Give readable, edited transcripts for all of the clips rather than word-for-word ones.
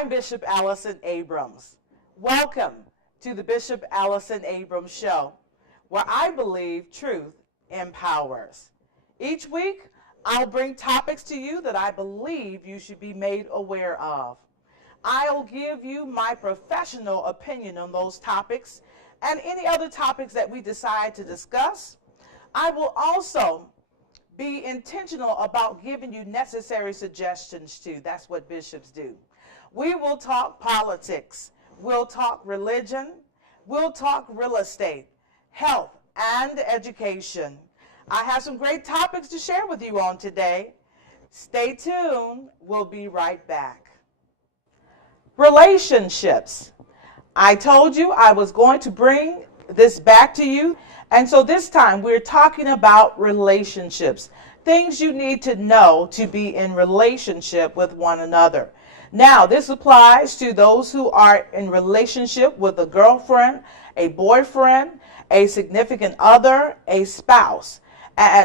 I'm Bishop Allyson Abrams. Welcome to the Bishop Allyson Abrams Show, where I believe truth empowers. Each week, I'll bring topics to you that I believe you should be made aware of. I'll give you my professional opinion on those topics and any other topics that we decide to discuss. I will also be intentional about giving you necessary suggestions too. That's what bishops do. We will talk politics, we'll talk religion, we'll talk real estate, health, and education. I have some great topics to share with you on today. Stay tuned. We'll be right back. Relationships. I told you I was going to bring this back to you. And so this time we're talking about relationships. Things you need to know to be in relationship with one another. Now, this applies to those who are in relationship with a girlfriend, a boyfriend, a significant other, a spouse,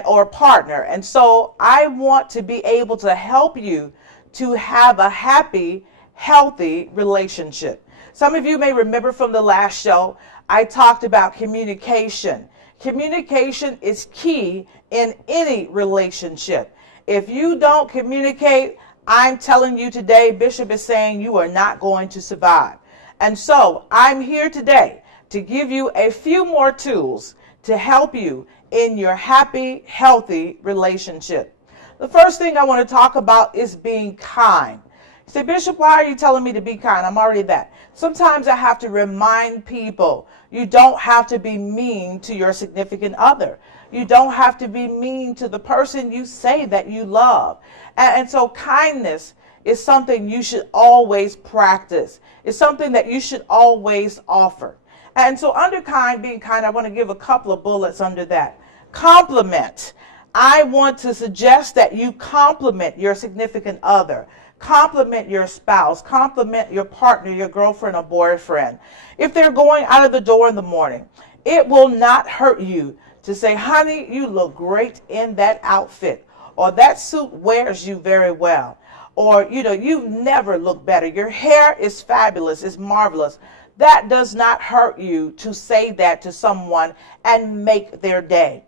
or partner. And so I want to be able to help you to have a happy, healthy relationship. Some of you may remember from the last show, I talked about communication. Communication is key in any relationship. If you don't communicate, I'm telling you today, Bishop is saying you are not going to survive. And so I'm here today to give you a few more tools to help you in your happy, healthy relationship. The first thing I want to talk about is being kind. You say, Bishop, why are you telling me to be kind? I'm already that. Sometimes I have to remind people you don't have to be mean to your significant other. You don't have to be mean to the person you say that you love. And so kindness is something you should always practice. It's something that you should always offer. And so under being kind, I want to give a couple of bullets under that. Compliment. I want to suggest that you compliment your significant other. Compliment your spouse, compliment your partner, your girlfriend or boyfriend. If they're going out of the door in the morning, it will not hurt you to say, honey, you look great in that outfit, or that suit wears you very well, or, you never look better. Your hair is fabulous, it's marvelous. That does not hurt you to say that to someone and make their day.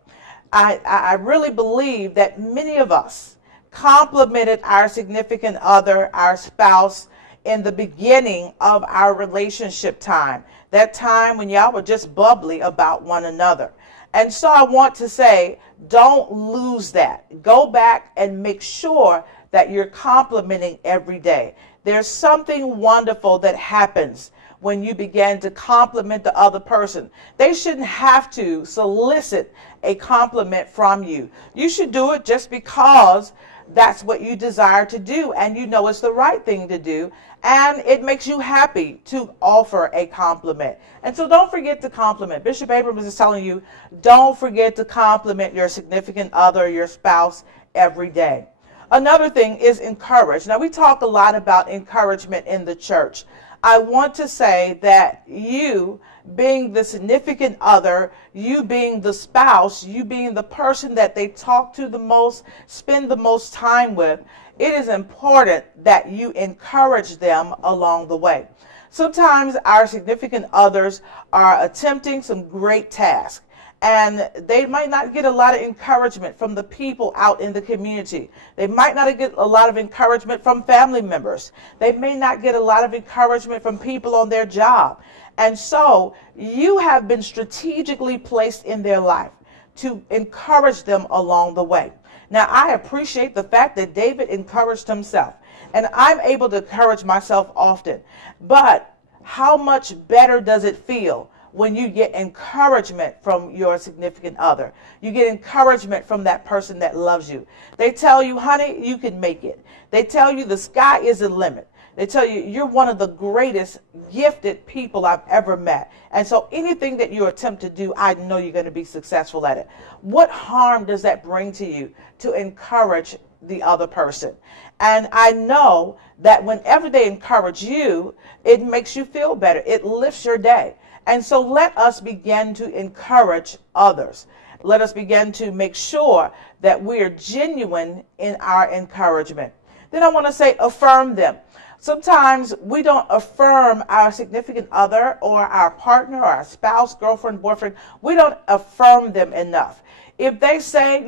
I really believe that many of us complimented our significant other, our spouse, in the beginning of our relationship time. That time when y'all were just bubbly about one another. And so I want to say, don't lose that. Go back and make sure that you're complimenting every day. There's something wonderful that happens when you begin to compliment the other person. They shouldn't have to solicit a compliment from you. You should do it just because that's what you desire to do, and you know it's the right thing to do, and it makes you happy to offer a compliment. And so don't forget to compliment. Bishop Abrams is telling you, don't forget to compliment your significant other, your spouse, every day. Another thing is encourage. Now, we talk a lot about encouragement in the church. I want to say that you being the significant other, you being the spouse, you being the person that they talk to the most, spend the most time with, it is important that you encourage them along the way. Sometimes our significant others are attempting some great tasks, and they might not get a lot of encouragement from the people out in the community. They might not get a lot of encouragement from family members. They may not get a lot of encouragement from people on their job. And so you have been strategically placed in their life to encourage them along the way. Now, I appreciate the fact that David encouraged himself, and I'm able to encourage myself often. But how much better does it feel when you get encouragement from your significant other? You get encouragement from that person that loves you. They tell you, honey, you can make it. They tell you the sky is the limit. They tell you you're one of the greatest gifted people I've ever met. And so anything that you attempt to do, I know you're going to be successful at it. What harm does that bring to you to encourage the other person? And I know that whenever they encourage you, it makes you feel better. It lifts your day. And so let us begin to encourage others. Let us begin to make sure that we are genuine in our encouragement. Then I want to say affirm them. Sometimes we don't affirm our significant other or our partner or our spouse, girlfriend, boyfriend. We don't affirm them enough. If they say,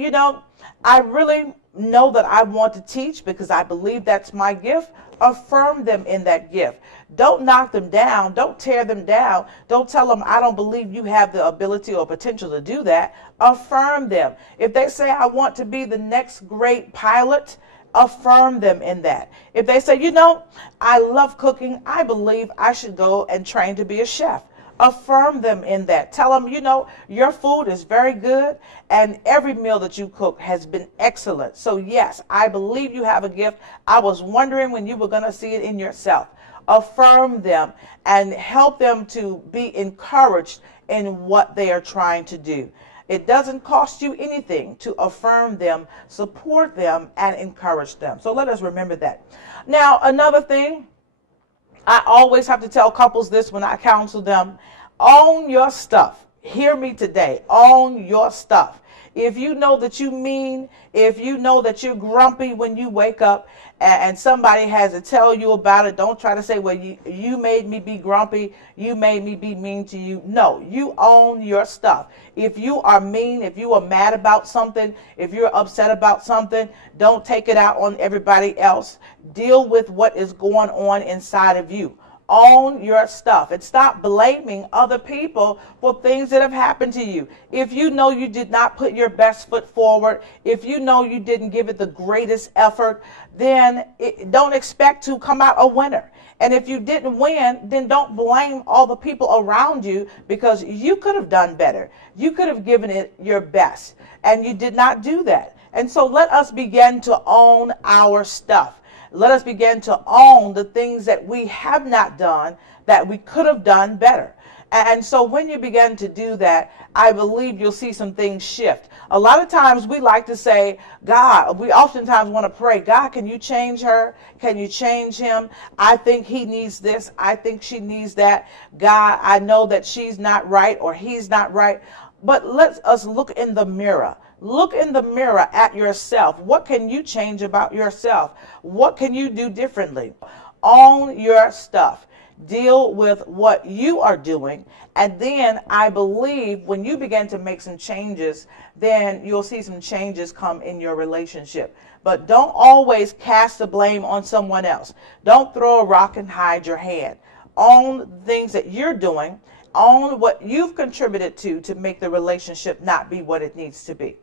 I really know that I want to teach because I believe that's my gift, affirm them in that gift. Don't knock them down. Don't tear them down. Don't tell them, I don't believe you have the ability or potential to do that. Affirm them. If they say, I want to be the next great pilot, affirm them in that. If they say, I love cooking, I believe I should go and train to be a chef, affirm them in that. Tell them, your food is very good and every meal that you cook has been excellent. So yes, I believe you have a gift. I was wondering when you were going to see it in yourself. Affirm them and help them to be encouraged in what they are trying to do. It doesn't cost you anything to affirm them, support them, and encourage them. So let us remember that. Now, another thing, I always have to tell couples this when I counsel them: own your stuff. Hear me today. Own your stuff. If you know that you mean, if you know that you're grumpy when you wake up and somebody has to tell you about it, don't try to say, well, you made me be grumpy, you made me be mean to you. No, you own your stuff. If you are mean, if you are mad about something, if you're upset about something, don't take it out on everybody else. Deal with what is going on inside of you. Own your stuff and stop blaming other people for things that have happened to you. If you know you did not put your best foot forward, if you know you didn't give it the greatest effort, then don't expect to come out a winner. And if you didn't win, then don't blame all the people around you, because you could have done better. You could have given it your best, and you did not do that. And so let us begin to own our stuff. Let us begin to own the things that we have not done that we could have done better. And so when you begin to do that, I believe you'll see some things shift. A lot of times we like to say, God, we oftentimes want to pray, God, can you change her? Can you change him? I think he needs this. I think she needs that. God, I know that she's not right or he's not right. But let us look in the mirror. Look in the mirror at yourself. What can you change about yourself? What can you do differently? Own your stuff. Deal with what you are doing. And then I believe when you begin to make some changes, then you'll see some changes come in your relationship. But don't always cast the blame on someone else. Don't throw a rock and hide your hand. Own things that you're doing. Own what you've contributed to make the relationship not be what it needs to be.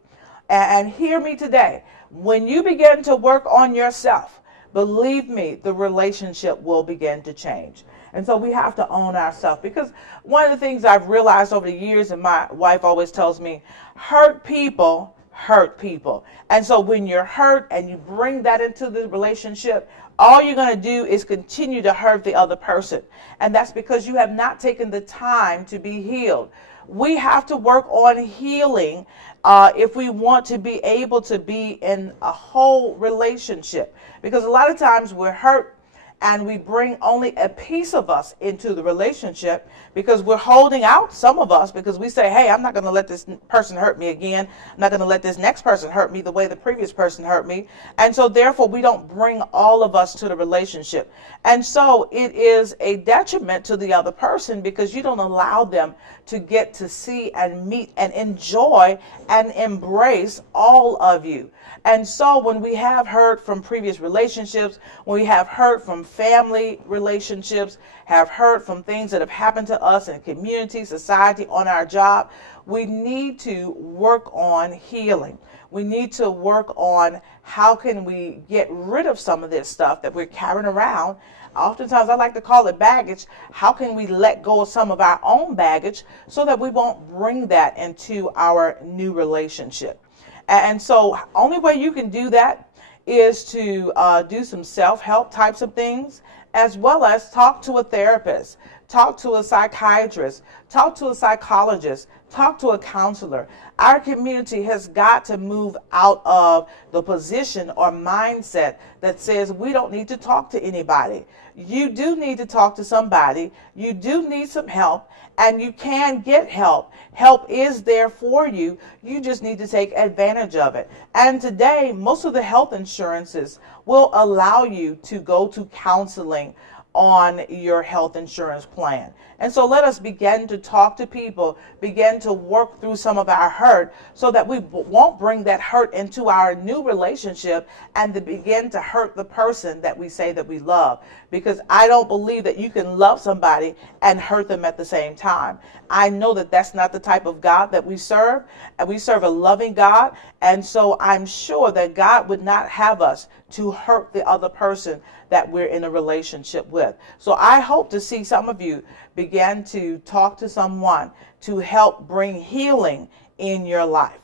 And hear me today, when you begin to work on yourself, believe me, the relationship will begin to change. And so we have to own ourselves, because one of the things I've realized over the years, and my wife always tells me, hurt people hurt people. And so when you're hurt and you bring that into the relationship, all you're going to do is continue to hurt the other person. And that's because you have not taken the time to be healed. We have to work on healing if we want to be able to be in a whole relationship. Because a lot of times we're hurt and we bring only a piece of us into the relationship, because we're holding out some of us, because we say, hey, I'm not going to let this person hurt me again. I'm not going to let this next person hurt me the way the previous person hurt me. And so therefore we don't bring all of us to the relationship. And so it is a detriment to the other person, because you don't allow them to get to see and meet and enjoy and embrace all of you. And so when we have heard from previous relationships, when we have heard from family relationships, have heard from things that have happened to us in community, society, on our job, we need to work on healing. We need to work on how can we get rid of some of this stuff that we're carrying around. Oftentimes I like to call it baggage. How can we let go of some of our own baggage so that we won't bring that into our new relationship? And so only way you can do that is to do some self-help types of things, as well as talk to a therapist, talk to a psychiatrist, talk to a psychologist, talk to a counselor. Our community has got to move out of the position or mindset that says we don't need to talk to anybody. You do need to talk to somebody. You do need some help, and you can get help. Help is there for you. You just need to take advantage of it. And today, most of the health insurances will allow you to go to counseling on your health insurance plan. And so let us begin to talk to people, begin to work through some of our hurt so that we won't bring that hurt into our new relationship and to begin to hurt the person that we say that we love. Because I don't believe that you can love somebody and hurt them at the same time. I know that that's not the type of God that we serve, and we serve a loving God. And so I'm sure that God would not have us to hurt the other person that we're in a relationship with. So I hope to see some of you begin to talk to someone to help bring healing in your life,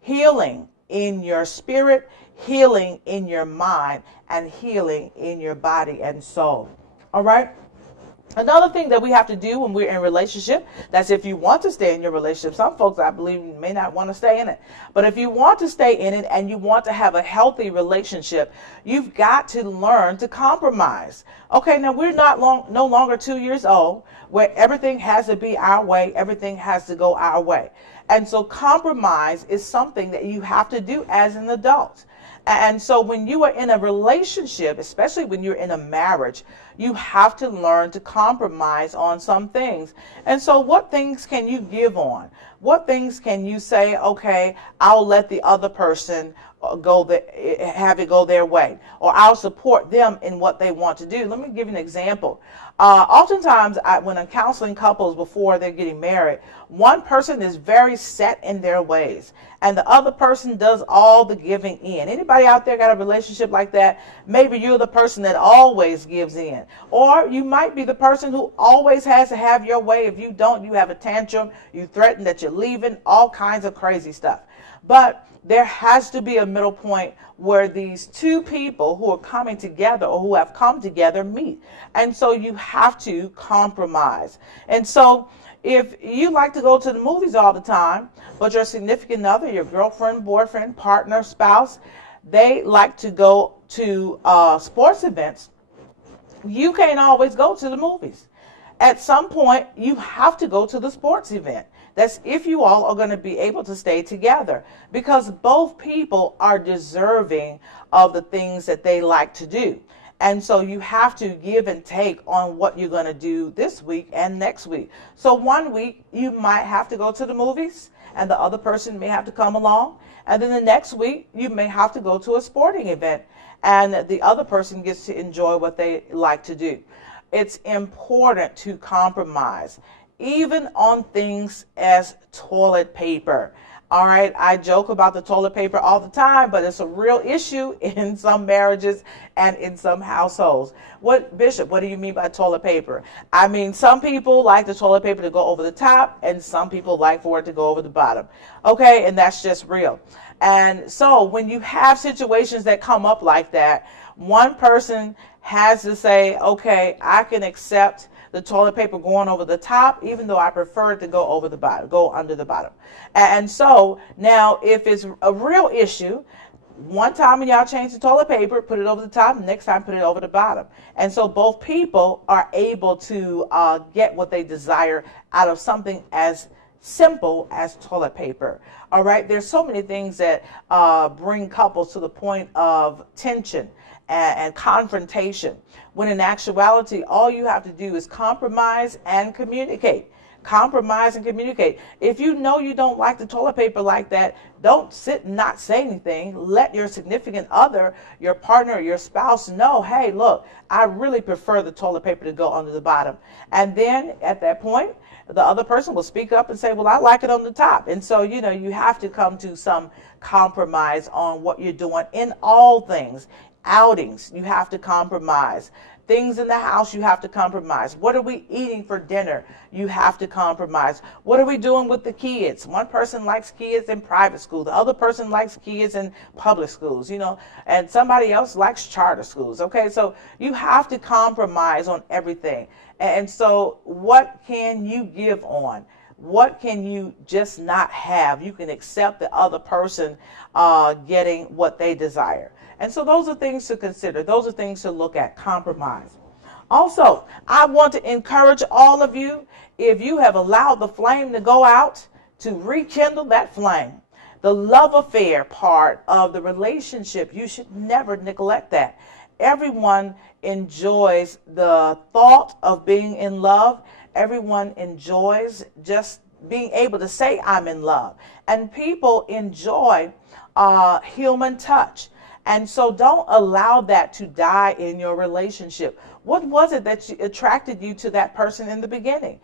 healing in your spirit, healing in your mind, and healing in your body and soul. All right? Another thing that we have to do when we're in a relationship, that's if you want to stay in your relationship. Some folks, I believe, may not want to stay in it. But if you want to stay in it and you want to have a healthy relationship, you've got to learn to compromise. Okay, now we're no longer 2 years old where everything has to be our way, everything has to go our way. And so compromise is something that you have to do as an adult. And so when you are in a relationship, especially when you're in a marriage, you have to learn to compromise on some things. And so what things can you give on? What things can you say, okay, I'll let the other person have it go their way, or I'll support them in what they want to do. Let me give you an example. Oftentimes when I'm counseling couples before they're getting married, one person is very set in their ways and the other person does all the giving in. Anybody out there got a relationship like that? Maybe you're the person that always gives in, or you might be the person who always has to have your way. If you don't, you have a tantrum, you threaten that you're leaving, all kinds of crazy stuff. But there has to be a middle point where these two people who are coming together or who have come together meet. And so you have to compromise. And so if you like to go to the movies all the time, but your significant other, your girlfriend, boyfriend, partner, spouse, they like to go to sports events, you can't always go to the movies. At some point, you have to go to the sports event. That's if you all are going to be able to stay together, because both people are deserving of the things that they like to do. And so you have to give and take on what you're going to do this week and next week. So one week you might have to go to the movies and the other person may have to come along. And then the next week you may have to go to a sporting event and the other person gets to enjoy what they like to do. It's important to compromise, even on things as toilet paper. All right, I joke about the toilet paper all the time, but it's a real issue in some marriages and in some households. Bishop, what do you mean by toilet paper? I mean, some people like the toilet paper to go over the top and some people like for it to go over the bottom. Okay, and that's just real. And so when you have situations that come up like that, one person has to say, okay, I can accept the toilet paper going over the top, even though I prefer it to go over the bottom, go under the bottom. And so now if it's a real issue, one time when y'all change the toilet paper, put it over the top, and next time put it over the bottom. And so both people are able to get what they desire out of something as simple as toilet paper. All right, there's so many things that bring couples to the point of tension and confrontation, when in actuality all you have to do is compromise and communicate. Compromise and communicate. If you know you don't like the toilet paper like that, don't sit and not say anything. Let your significant other, your partner, your spouse know, hey, look, I really prefer the toilet paper to go under the bottom. And then at that point, the other person will speak up and say, well, I like it on the top. And so, you know, you have to come to some compromise on what you're doing in all things. Outings, you have to compromise. Things in the house, you have to compromise. What are we eating for dinner? You have to compromise. What are we doing with the kids? One person likes kids in private school. The other person likes kids in public schools, you know, and somebody else likes charter schools. Okay, so you have to compromise on everything. And so what can you give on? What can you just not have? You can accept the other person getting what they desire. And so those are things to consider. Those are things to look at. Compromise. Also, I want to encourage all of you, if you have allowed the flame to go out, to rekindle that flame. The love affair part of the relationship, you should never neglect that. Everyone enjoys the thought of being in love. Everyone enjoys just being able to say, I'm in love. And people enjoy human touch. And so don't allow that to die in your relationship. What was it that attracted you to that person in the beginning?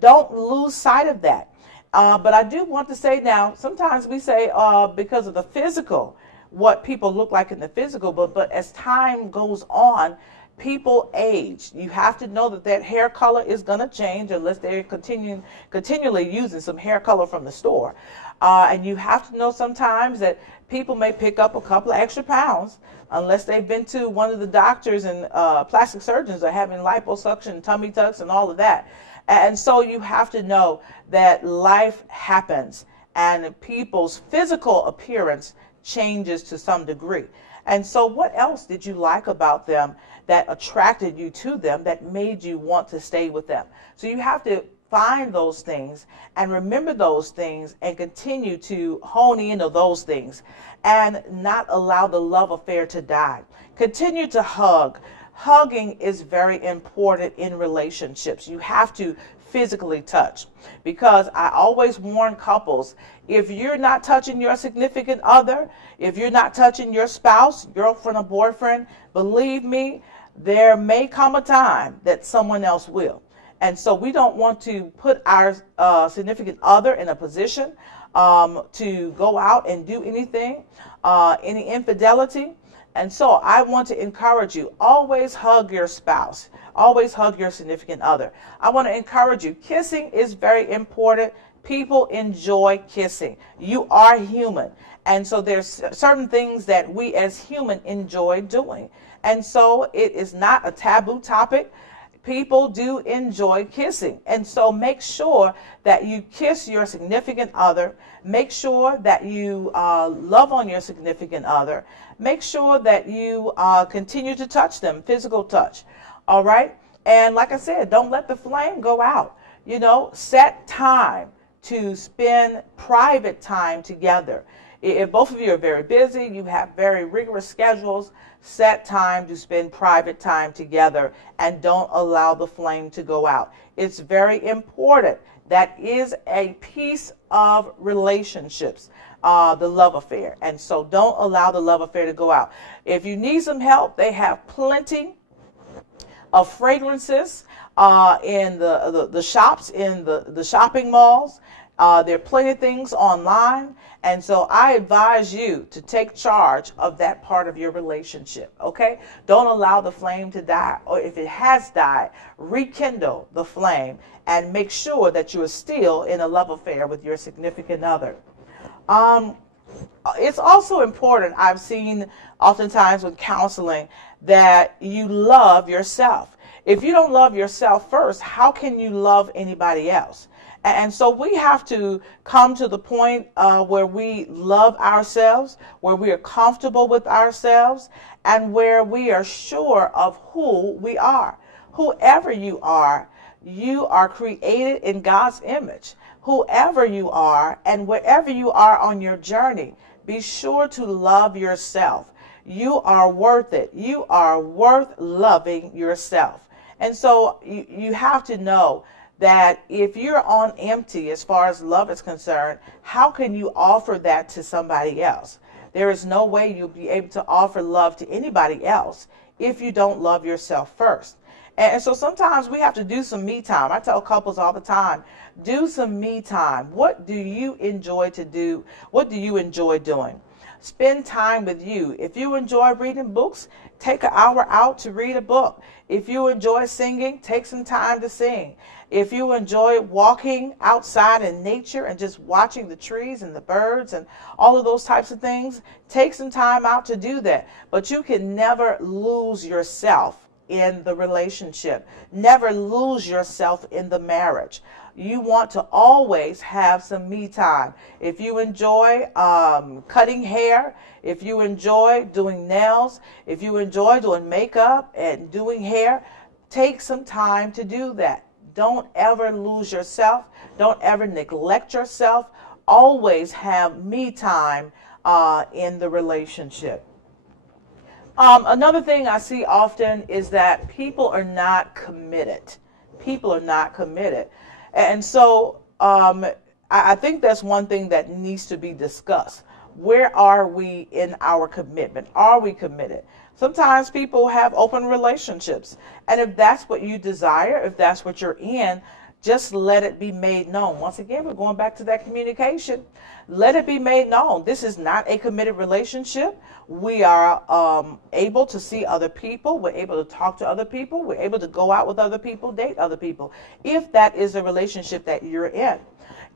Don't lose sight of that. But I do want to say now, sometimes we say because of the physical, what people look like in the physical, but as time goes on, people age. You have to know that that hair color is going to change unless they're continually using some hair color from the store. And you have to know sometimes that people may pick up a couple of extra pounds unless they've been to one of the doctors and plastic surgeons are having liposuction, tummy tucks, and all of that. And so you have to know that life happens and people's physical appearance changes to some degree. And so what else did you like about them that attracted you to them, that made you want to stay with them? So you have to find those things and remember those things and continue to hone in on those things and not allow the love affair to die. Continue to hug. Hugging is very important in relationships. You have to physically touch, because I always warn couples, if you're not touching your significant other, if you're not touching your spouse, girlfriend or boyfriend, believe me, there may come a time that someone else will. And so we don't want to put our significant other in a position to go out and do anything, any infidelity. And so I want to encourage you, always hug your spouse. Always hug your significant other. I want to encourage you, kissing is very important. People enjoy kissing. You are human. And so there's certain things that we as human enjoy doing. And so it is not a taboo topic. People do enjoy kissing. And so make sure that you kiss your significant other. Make sure that you love on your significant other. Make sure that you continue to touch them, physical touch. All right? And like I said, don't let the flame go out. You know, set time to spend private time together. If both of you are very busy, you have very rigorous schedules, set time to spend private time together and don't allow the flame to go out. It's very important. That is a piece of relationships, the love affair. And so don't allow the love affair to go out. If you need some help, they have plenty of fragrances in the shops, in the shopping malls. There are plenty of things online. And so I advise you to take charge of that part of your relationship, okay? Don't allow the flame to die, or if it has died, rekindle the flame and make sure that you are still in a love affair with your significant other. It's also important, I've seen oftentimes with counseling, that you love yourself. If you don't love yourself first, how can you love anybody else? And so we have to come to the point where we love ourselves, where we are comfortable with ourselves, and where we are sure of who we are. Whoever you are created in God's image. Whoever you are and wherever you are on your journey, be sure to love yourself. You are worth it. You are worth loving yourself. And so you have to know that if you're on empty as far as love is concerned, how can you offer that to somebody else? There is no way you'll be able to offer love to anybody else if you don't love yourself first. And so sometimes we have to do some me time. I tell couples all the time, do some me time. What do you enjoy to do? What do you enjoy doing? Spend time with you. If you enjoy reading books, take an hour out to read a book. If you enjoy singing, take some time to sing. If you enjoy walking outside in nature and just watching the trees and the birds and all of those types of things, take some time out to do that. But you can never lose yourself in the relationship. Never lose yourself in the marriage. You want to always have some me time. If you enjoy cutting hair, if you enjoy doing nails, if you enjoy doing makeup and doing hair, take some time to do that. Don't ever lose yourself. Don't ever neglect yourself always have me time in the relationship. Another thing I see often is that people are not committed. People are not committed. And so I think that's one thing that needs to be discussed. Where are we in our commitment? Are we committed? Sometimes people have open relationships. And if that's what you desire, if that's what you're in, just let it be made known. Once again, we're going back to that communication. Let it be made known. This is not a committed relationship. We are able to see other people. We're able to talk to other people. We're able to go out with other people, date other people, if that is a relationship that you're in.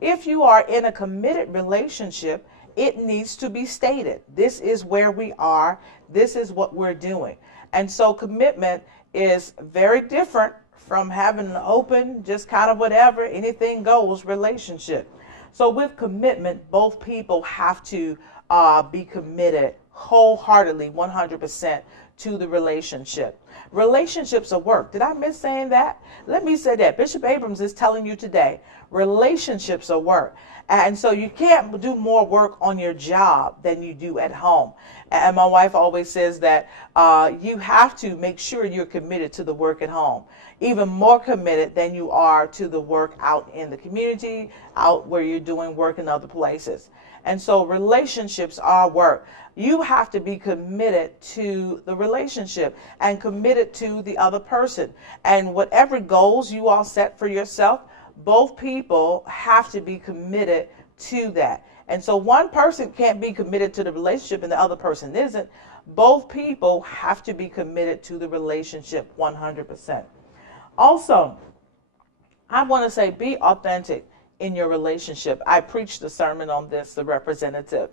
If you are in a committed relationship, it needs to be stated. This is where we are. This is what we're doing. And so commitment is very different from having an open, just kind of whatever, anything goes relationship. So with commitment, both people have to be committed wholeheartedly, 100% to the relationship. Relationships are work. Did I miss saying that? Let me say that. Bishop Abrams is telling you today, relationships are work. And so you can't do more work on your job than you do at home. And my wife always says that you have to make sure you're committed to the work at home, even more committed than you are to the work out in the community, out where you're doing work in other places. And so relationships are work. You have to be committed to the relationship and committed to the other person. And whatever goals you all set for yourself, both people have to be committed to that. And so one person can't be committed to the relationship and the other person isn't. Both people have to be committed to the relationship 100%. Also, I want to say be authentic in your relationship. I preached a sermon on this, the representative.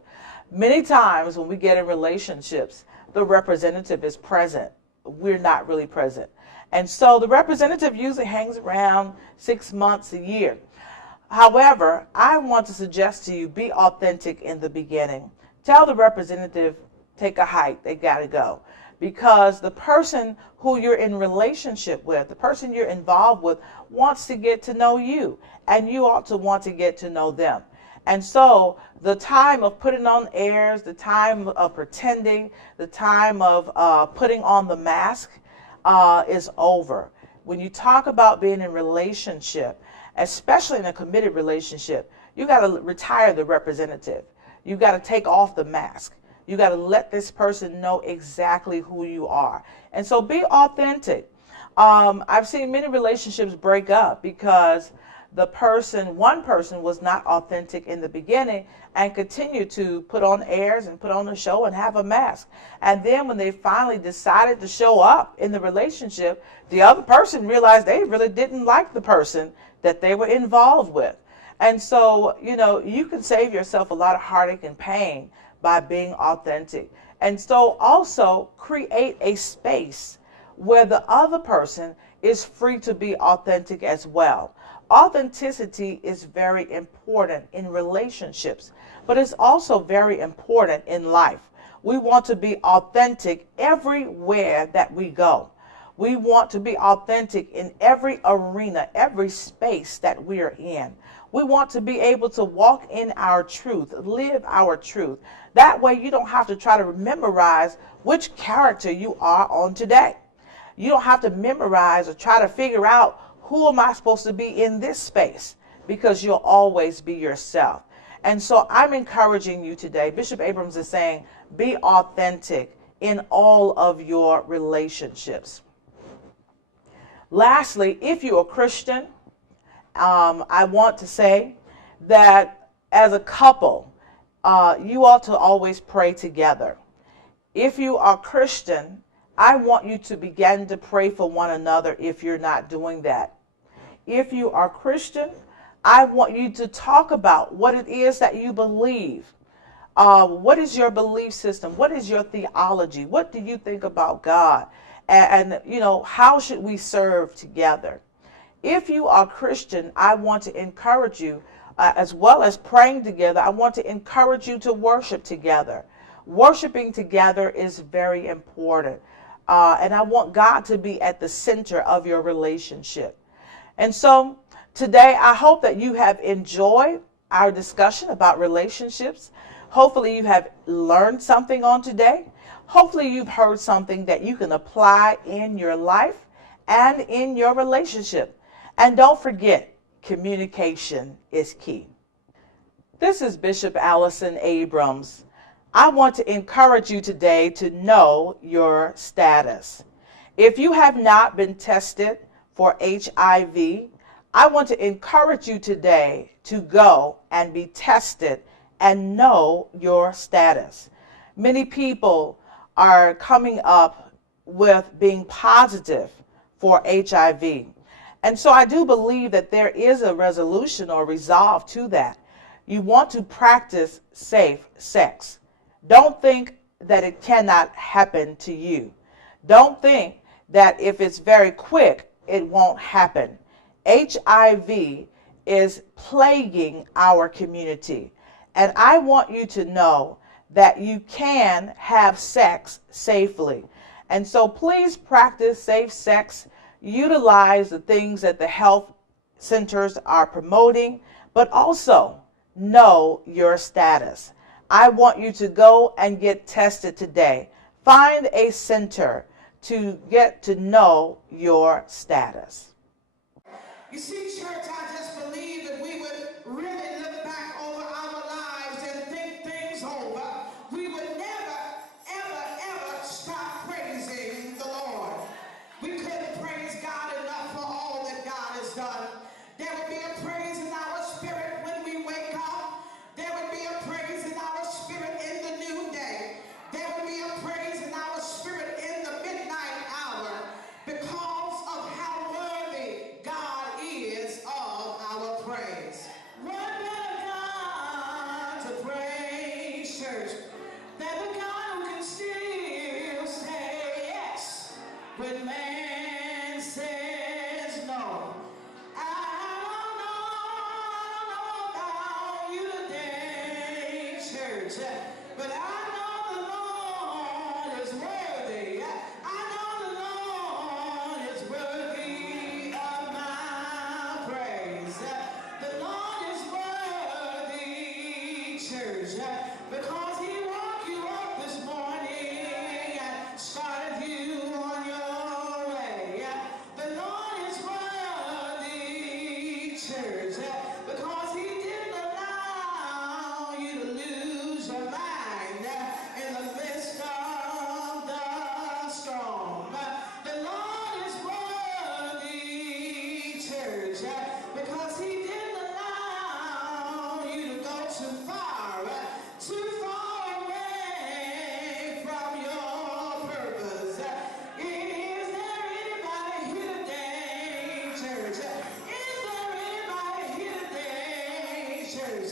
Many times when we get in relationships, the representative is present. We're not really present. And so the representative usually hangs around 6 months, a year. However, I want to suggest to you, be authentic in the beginning. Tell the representative, take a hike, they got to go. Because the person who you're in relationship with, the person you're involved with, wants to get to know you. And you ought to want to get to know them. And so the time of putting on airs, the time of pretending, the time of putting on the mask is over. When you talk about being in relationship, especially in a committed relationship, you got to retire the representative. You got to take off the mask. You got to let this person know exactly who you are. And so be authentic. I've seen many relationships break up because one person was not authentic in the beginning and continued to put on airs and put on a show and have a mask. And then when they finally decided to show up in the relationship, the other person realized they really didn't like the person that they were involved with. And so, you can save yourself a lot of heartache and pain by being authentic. And so also create a space where the other person is free to be authentic as well. Authenticity is very important in relationships, but it's also very important in life. We want to be authentic everywhere that we go. We want to be authentic in every arena, every space that we're in. We want to be able to walk in our truth, live our truth. That way you don't have to try to memorize which character you are on today. You don't have to memorize or try to figure out who am I supposed to be in this space, because you'll always be yourself. And so I'm encouraging you today. Bishop Abrams is saying, be authentic in all of your relationships. Lastly, if you're a Christian, I want to say that as a couple, you ought to always pray together. If you are Christian, I want you to begin to pray for one another if you're not doing that. If you are Christian, I want you to talk about what it is that you believe. What is your belief system? What is your theology? What do you think about God? And how should we serve together? If you are Christian, I want to encourage you, as well as praying together, I want to encourage you to worship together. Worshiping together is very important. And I want God to be at the center of your relationship. And so today, I hope that you have enjoyed our discussion about relationships. Hopefully you have learned something on today. Hopefully you've heard something that you can apply in your life and in your relationship. And don't forget, communication is key. This is Bishop Allyson Abrams. I want to encourage you today to know your status. If you have not been tested for HIV, I want to encourage you today to go and be tested and know your status. Many people are coming up with being positive for HIV. And so I do believe that there is a resolution or resolve to that. You want to practice safe sex. Don't think that it cannot happen to you. Don't think that if it's very quick, it won't happen. HIV is plaguing our community. And I want you to know that you can have sex safely. And so please practice safe sex. Utilize the things that the health centers are promoting, but also know your status. I want you to go and get tested today. Find a center to get to know your status. You see, church, I just believe that we would really look back over our lives and think things over. We would never, ever, ever stop praising the Lord. We couldn't praise God enough for all that God has done. There would be a praise in our spirit when we wake up. There would be a praise in our spirit in the noonday. There would be a praise in our spirit in the midnight hour because of how worthy God is of our praise. What better God to praise, church, than the God who can still say yes when man says no. I don't know about you today, church, but I know the Lord is worthy. I know the Lord is worthy of my praise. The Lord is worthy, church, because He woke you up this morning and started you on your way. The Lord is worthy, church, because He didn't allow you to lose your mind in the midst of the storm. The Lord is worthy, church, because He didn't allow you to go too far away from your purpose. Is there anybody here today, church? Is there anybody here today, church,